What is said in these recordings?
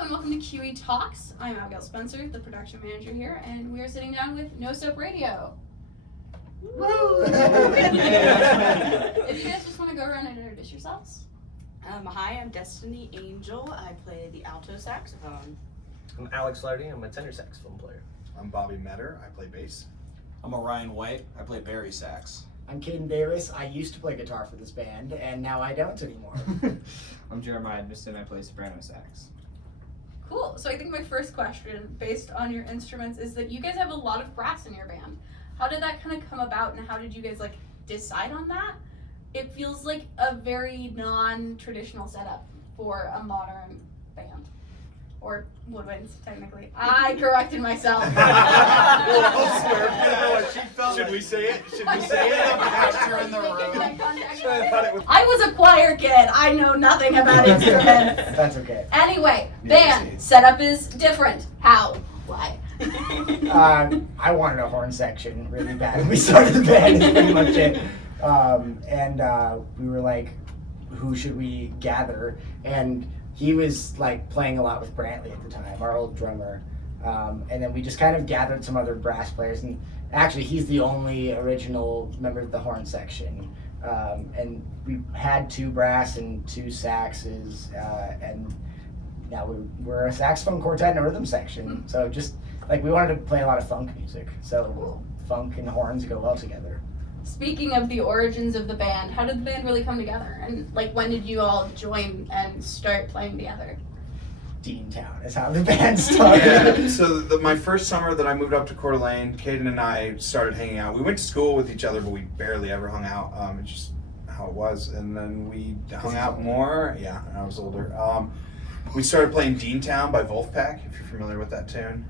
Hello and welcome to KUOI Talks. I'm Abigail Spencer, the production manager here, and we are sitting down with No Soap Radio. Woo! If you guys just want to go around and introduce yourselves. Hi, I'm Destiny Angel. I play the alto saxophone. I'm Alex Lardy. I'm a tenor saxophone player. I'm Bobby Metter. I play bass. I'm Orion White. I play bari sax. I'm Caden Davis. I used to play guitar for this band, and now I don't anymore. I'm Jeremiah Edmiston. I play soprano sax. Cool. So I think my first question, based on your instruments, is that you guys have a lot of brass in your band. How did that kind of come about, and how did you guys decide on that? It feels like a very non-traditional setup for a modern band. Or woodwinds, technically. I corrected myself. Should we say it? Should we say it? In the room. I was a choir kid. I know nothing about instruments. That's okay. Anyway, band setup is different. How? Why? I wanted a horn section really bad when we started the band. Is pretty much it. We were like, who should we gather? And he was playing a lot with Brantley at the time, our old drummer. And then we just kind of gathered some other brass players. And actually, he's the only original member of the horn section. And we had 2 brass and 2 saxes. And now we're a saxophone quartet and a rhythm section. So just we wanted to play a lot of funk music. So funk and horns go well together. Speaking of the origins of the band, how did the band really come together? And when did you all join and start playing together? Deantown is how the band started. Yeah, so my first summer that I moved up to Coeur d'Alene, Caden and I started hanging out. We went to school with each other, but we barely ever hung out. It's just how it was. And then we hung out more. Yeah, I was older. We started playing Deantown by Wolfpack, if you're familiar with that tune.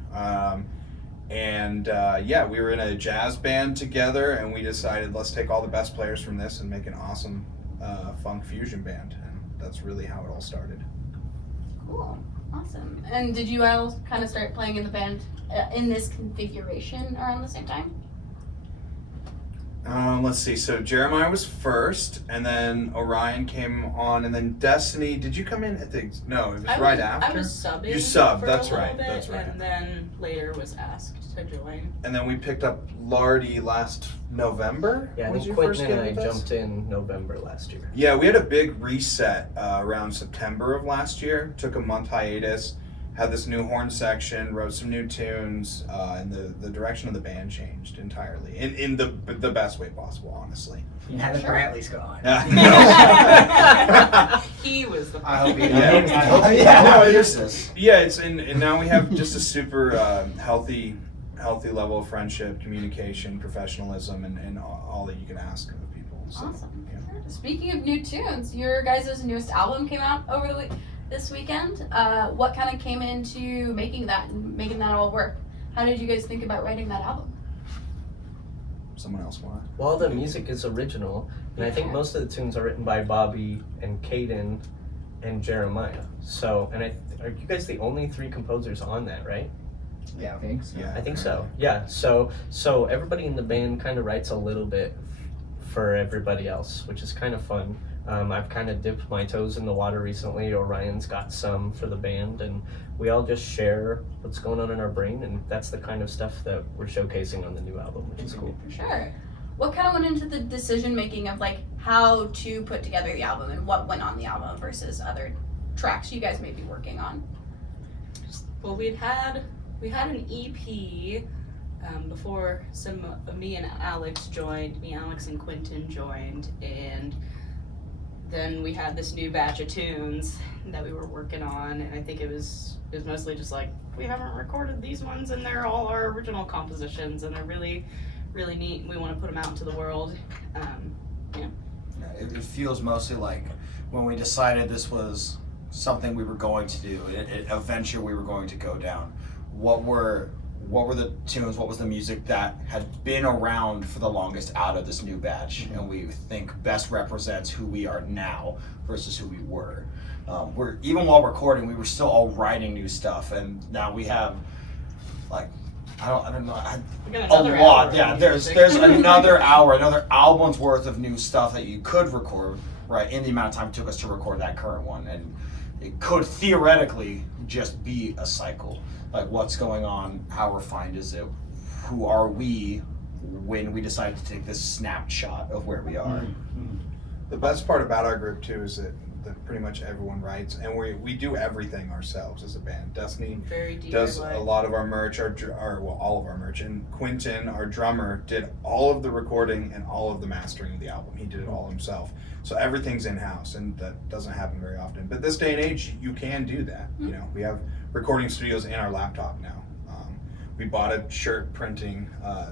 We were in a jazz band together, and we decided let's take all the best players from this and make an awesome funk fusion band. And that's really how it all started. Cool. Awesome. And did you all kind of start playing in the band in this configuration around the same time? Let's see. So Jeremiah was first, and then Orion came on, and then Destiny. Did you come in at the? No, it was right after. I was subbing. You subbed. For That's a little right. bit, That's right. And then later was asked to join. And then we picked up Lardy last November. Yeah, I Was think your first Quentin and I gig with us? jumped in November last year. Yeah, we had a big reset around September of last year. Took a month hiatus. Had this new horn section, wrote some new tunes, and the direction of the band changed entirely in the best way possible, honestly. Now that Brantley's gone. He was the I hope he And now we have just a super healthy level of friendship, communication, professionalism, and all that you can ask of people. So, Awesome. yeah. Speaking of new tunes, your guys' newest album came out over the week. This weekend, what kind of came into making that all work? How did you guys think about writing that album? Someone else want? Well, the music is original, and I think most of the tunes are written by Bobby and Caden and Jeremiah. So, and are you guys the only 3 composers on that, right? Yeah. I think so. Yeah. I think so. Yeah. So everybody in the band kind of writes a little bit for everybody else, which is kind of fun. I've kind of dipped my toes in the water recently. Orion's got some for the band, and we all just share what's going on in our brain, and that's the kind of stuff that we're showcasing on the new album, which is cool. For sure. What kind of went into the decision making of how to put together the album and what went on the album versus other tracks you guys may be working on? Well, we had an EP before me and Alex joined. Me, Alex, and Quentin joined, and then we had this new batch of tunes that we were working on, and I think it was mostly just we haven't recorded these ones, and they're all our original compositions, and they're really, really neat. We want to put them out into the world. It feels mostly like when we decided this was something we were going to do, a venture we were going to go down. What were the tunes, what was the music that had been around for the longest out of this new batch, and we think best represents who we are now versus who we were. Even while recording, we were still all writing new stuff, and now we have I don't know. We got A another lot, hour yeah. of There's music. another hour, another album's worth of new stuff that you could record, right? In the amount of time it took us to record that current one, and it could theoretically just be a cycle. Like, what's going on? How refined is it? Who are we when we decide to take this snapshot of where we are? The best part about our group too is that pretty much everyone writes, and we do everything ourselves as a band. Destiny Very DIY. does a lot of our merch, all of our merch, and Quentin, our drummer, did all of the recording and all of the mastering of the album. He did it all himself. So everything's in-house, and that doesn't happen very often. But this day and age, you can do that. You know, we have recording studios in our laptop now. We bought a shirt printing,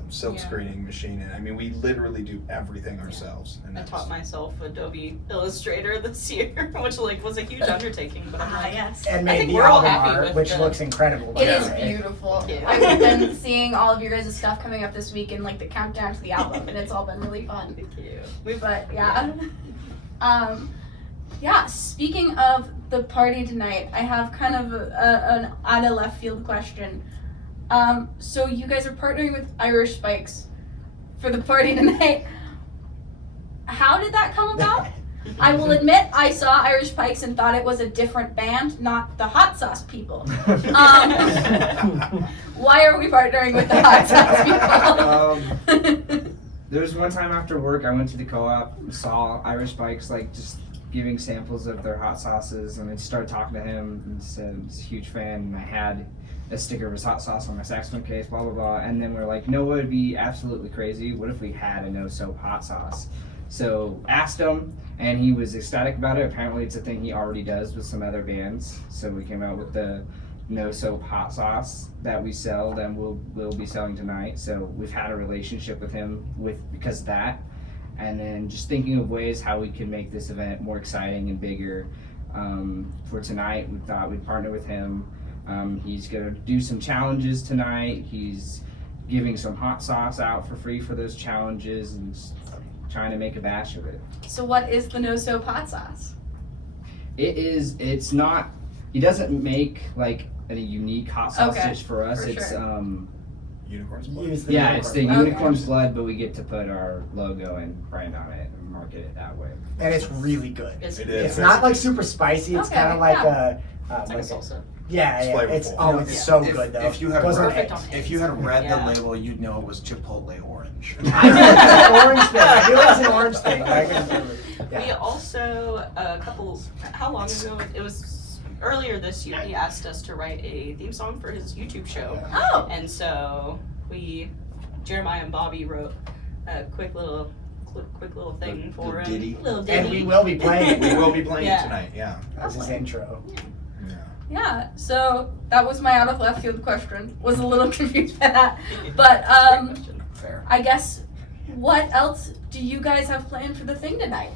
silk screening machine, and I mean, we literally do everything ourselves. And I that's, taught myself Adobe Illustrator this year, which was a huge undertaking. But I'm like, yes. And I made think the we're all album happy art, with which the- looks incredible. by It the is way. beautiful. Yeah. I've been seeing all of your guys' stuff coming up this week and like the countdown to the album, and it's all been really fun. thank you. But yeah. Yeah, speaking of the party tonight, I have kind of an out of left field question. So you guys are partnering with Irish Spikes for the party tonight. How did that come about? I will admit I saw Irish Spikes and thought it was a different band, not the hot sauce people. Why are we partnering with the hot sauce people? There was one time after work, I went to the co-op, saw Irish Spikes like just giving samples of their hot sauces, and I started talking to him and said I was a huge fan, and I had a sticker of his hot sauce on my saxophone case, blah blah blah. And then we're like, no, what would be absolutely crazy? What if we had a no soap hot sauce? So asked him, and he was ecstatic about it. Apparently, it's a thing he already does with some other bands. So we came out with the no soap hot sauce that we sell, that we'll be selling tonight. So we've had a relationship with him because of that. And then just thinking of ways how we can make this event more exciting and bigger. For tonight, we thought we'd partner with him. He's gonna do some challenges tonight. He's giving some hot sauce out for free for those challenges and just trying to make a bash of it. So what is the no soap hot sauce? It's not, he doesn't make like a unique hot sauce Okay, just for us. for It's sure. Unicorn's blood. Use the Yeah, it's the unicorn. unicorn's blood, but we get to put our logo and brand on it and market it that way. And it's really good. It's, It It's is. not like super spicy. It's Okay, kind of like yeah. it's like a salsa. yeah, It's yeah. flavorful. It's it's Yeah. so If- good though. if you had Goes on Perfect eggs. on If you had read Yeah. the label, you'd know it was Chipotle orange. I knew it was an orange thing. I knew it was an orange thing. I couldn't We yeah. also, how long ago? It was earlier this year, he asked us to write a theme song for his YouTube show. Oh, And so Jeremiah and Bobby wrote a quick little thing for the him. ditty. Little ditty. And we will be playing We it will be playing Yeah. it tonight. Yeah. as his intro. Yeah. yeah. So that was my out of left field question. Was a little confused by that. But Great question. Fair. I guess, what else do you guys have planned for the thing tonight?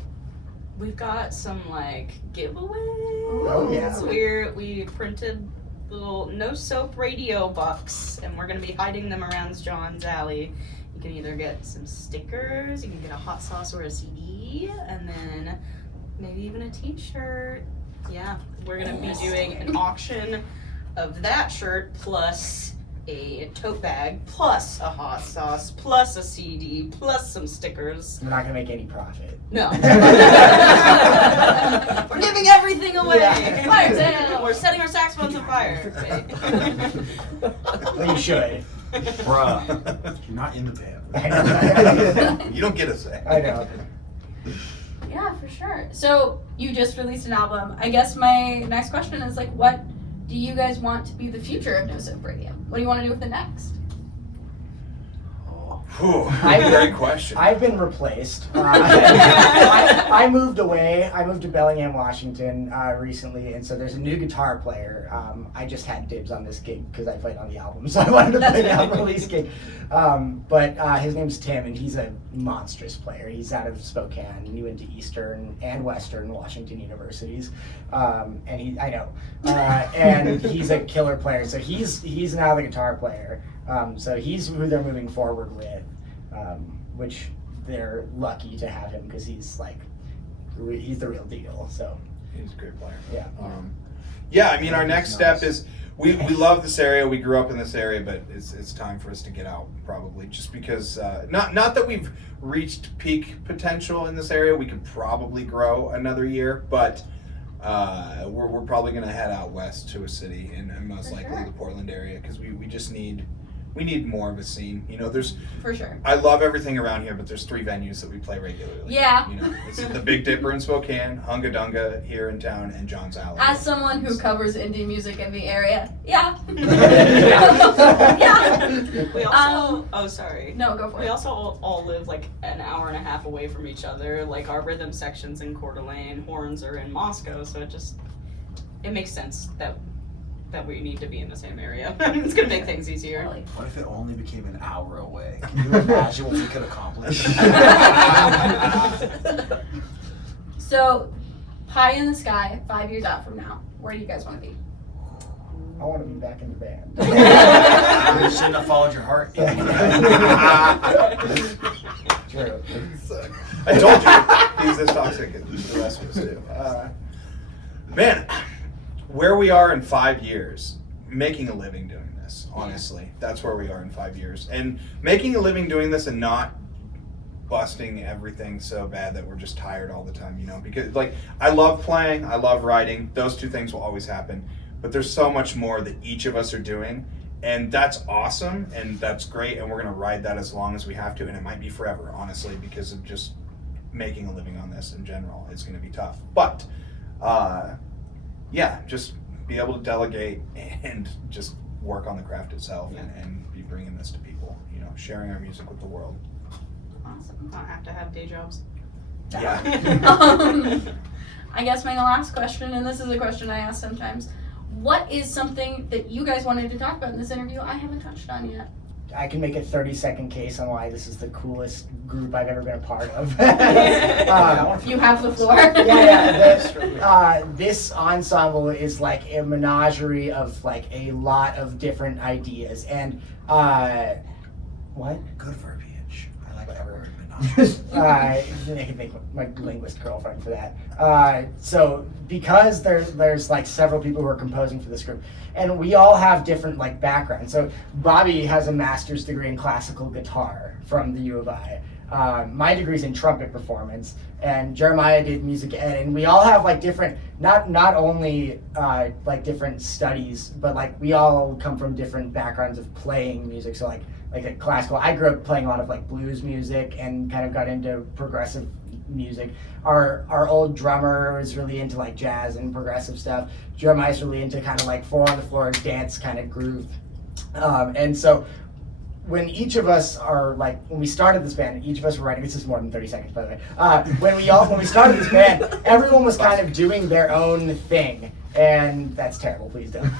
We've got some like giveaways. Oh, yeah. We printed little no soap radio bucks, and we're gonna be hiding them around John's alley. You can either get some stickers, you can get a hot sauce or a CD, and then maybe even a T-shirt. Yeah, we're gonna be doing an auction of that shirt plus a tote bag plus a hot sauce plus a CD plus some stickers. We're not gonna make any profit. No. We're giving everything away. Yeah. Fire sale. We're setting our saxophones on fire. Well, you should. Bruh, you're not in the band. I know. You don't get a say. I know. Yeah, for sure. So you just released an album. I guess my next question is like, what do you guys want to be the future of No Soap Radio? What do you want to do with it next? Whew, I- great question. I've been replaced. I moved away. I moved to Bellingham, Washington recently, and so there's a new guitar player. I just had dibs on this gig because I played on the album, so I wanted to play the album release gig. But his name's Tim, and he's a monstrous player. He's out of Spokane, and he went to Eastern and Western Washington universities. And and he's a killer player. So he's now the guitar player. So he's who they're moving forward with, which they're lucky to have him because he's the real deal. So He's a great player. yeah. Yeah, I mean, our next step is we love this area. We grew up in this area, but it's time for us to get out probably, just because not that we've reached peak potential in this area. We could probably grow another year, but we're probably gonna head out west to a city, and most For likely sure. the Portland area, because we just need more of a scene. You know, there's For sure. I love everything around here, but there's 3 venues that we play regularly. Yeah. You know, it's the Big Dipper in Spokane, Hunga Dunga here in town, and John's Alley. As someone who covers indie music in the area, yeah. Yeah. We also, oh sorry. No, go for We it. also all live like an hour and a half away from each other. Like our rhythm section's in Coeur d'Alene, horns are in Moscow, so it makes sense that we need to be in the same area. It's gonna make things easier. Totally. What if it only became an hour away? Can you imagine what we could accomplish? So, pie in the sky, 5 years out from now, where do you guys want to be? I want to be back in the band. You shouldn't have followed your heart. True. I told you he's as toxic as the rest of us do. Man, where we are in 5 years, making a living doing this, honestly. That's where we are in 5 years. And making a living doing this and not busting everything so bad that we're just tired all the time, you know? Because, like, I love playing, I love writing. Those 2 things will always happen. But there's so much more that each of us are doing. And that's awesome, and that's great, and we're going to ride that as long as we have to. And it might be forever, honestly, because of just making a living on this in general. It's going to be tough. But, yeah, just be able to delegate and just work on the craft itself and be bringing this to people, you know, sharing our music with the world. Awesome. Not have to have day jobs. Yeah. I guess my last question, and this is a question I ask sometimes, what is something that you guys wanted to talk about in this interview I haven't touched on yet? I can make a 30-second case on why this is the coolest group I've ever been a part of. You have the floor. This ensemble is like a menagerie of like a lot of different ideas. And what? Good verbiage. I like that word. I can thank my linguist girlfriend for that. So because there's like several people who are composing for this group, and we all have different like backgrounds. So Bobby has a master's degree in classical guitar from the U of I. My degree's in trumpet performance, and Jeremiah did music ed, and we all have like different, not only like different studies, but like we all come from different backgrounds of playing music. So like a classical, I grew up playing a lot of like blues music and kind of got into progressive music. Our old drummer was really into like jazz and progressive stuff. Jeremiah's really into kind of like 4 on the floor dance kind of groove. And so when each of us are like, when we started this band, each of us were writing, this is more than 30 seconds by the way, when we started this band, everyone was kind of doing their own thing. And that's terrible, please don't.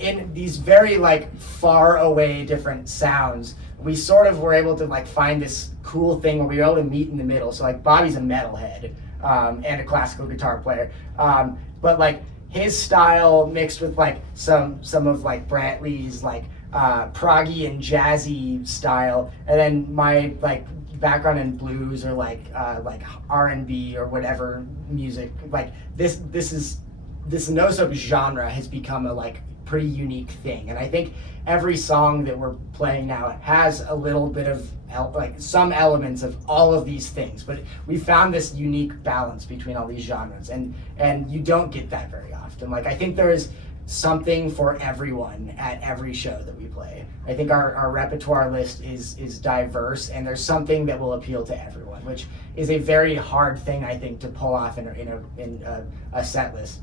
In these very like far away different sounds, we sort of were able to like find this cool thing where we were able to meet in the middle. So like Bobby's a metalhead and a classical guitar player, but like his style mixed with like some of like Brantley's like proggy and jazzy style, and then my like background in blues or like R&B or whatever music. Like this no sub genre has become a like pretty unique thing, and I think every song that we're playing now has a little bit of like some elements of all of these things, but we found this unique balance between all these genres, and you don't get that very often. Like I think there is something for everyone at every show that we play. I think our repertoire list is diverse, and there's something that will appeal to everyone, which is a very hard thing I think to pull off in a set list.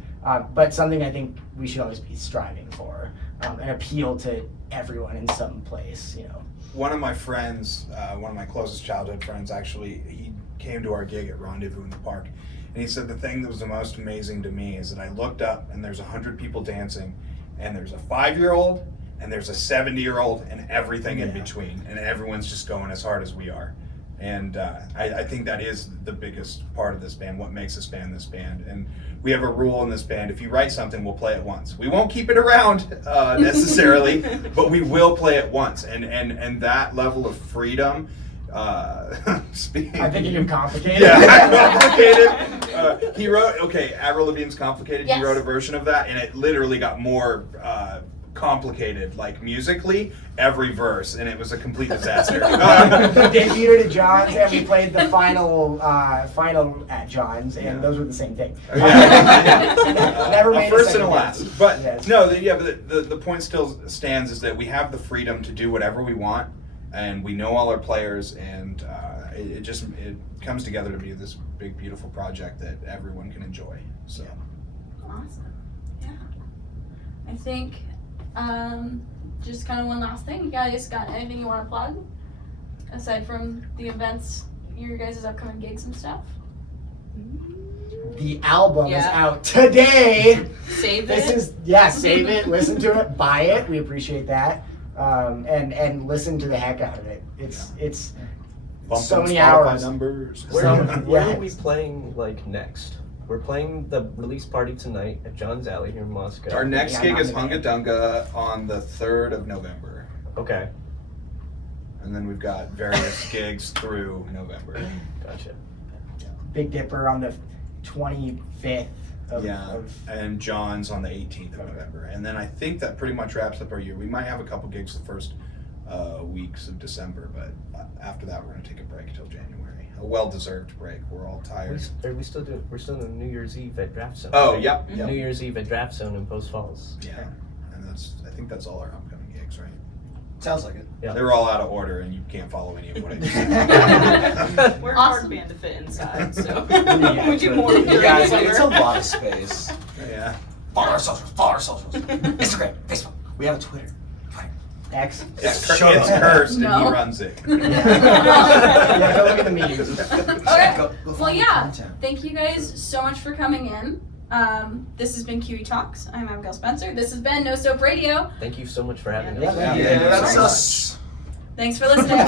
But something I think we should always be striving for, and appeal to everyone in some place, you know. One of my friends, one of my closest childhood friends, actually, he came to our gig at Rendezvous in the Park, and he said the thing that was the most amazing to me is that I looked up and there's 100 people dancing, and there's a 5-year-old and there's a 70-year-old and everything in between, and everyone's just going as hard as we are. And I think that is the biggest part of this band, what makes this band. And we have a rule in this band: if you write something, we'll play it once. We won't keep it around necessarily, but we will play it once. And that level of freedom, speaking... I think you're complicated. Yeah, complicated. He wrote, Avril Lavigne's Complicated, Yes. He wrote a version of that, and it literally got more complicated, like musically, every verse, and it was a complete disaster. We debuted it at John's, and we played the final at John's, and Yeah. those were the same thing. Yeah. Never made a first and second a last. guess. But Yes. no, the point still stands is that we have the freedom to do whatever we want, and we know all our players, and it comes together to be this big, beautiful project that everyone can enjoy. So. Awesome. Yeah. I think just kind of one last thing. You guys got anything you want to plug aside from the events, your guys' upcoming gigs and stuff? The album is Yeah. out today. Save This it. is save it, listen to it, buy it. We appreciate that, and listen to the heck out of it. It's Bump so them many Spotify hours. numbers. Where Yeah. are we playing like next? We're playing the release party tonight at John's Alley here in Moscow. Our next Yeah, gig I'm is on the Hunga Dunga on the 3rd of November. Okay, And then we've got various gigs through November. gotcha. Big Dipper on the 25th of, Yeah, and John's on the 18th of November. And then I think that pretty much wraps up our year. We might have a couple gigs the first weeks of December, but after that we're going to take a break till January. A well-deserved break. We're all tired. We're still doing New Year's Eve at Draft Zone. Oh, yep. New Year's Eve at Draft Zone in Post Falls. Yeah, and I think that's all our upcoming gigs, right? Sounds like it. Yeah. They were all out of order, and you can't follow any of what I just said. We're a Awesome. hard band to fit inside, so Yeah, we do more Yeah, during it's a summer. lot of space. Yeah. Follow our socials. Instagram, Facebook. We have a Twitter. X. It's Shut up. cursed, and No. he runs it. Yeah, go look at the memes. Okay. Go Well, find yeah. content. Thank you guys so much for coming in. This has been KUOI Talks. I'm Abigail Spencer. This has been No Soap Radio. Thank you so much for having Yeah, us. thank you. Yeah, that's Very us. Thanks for listening.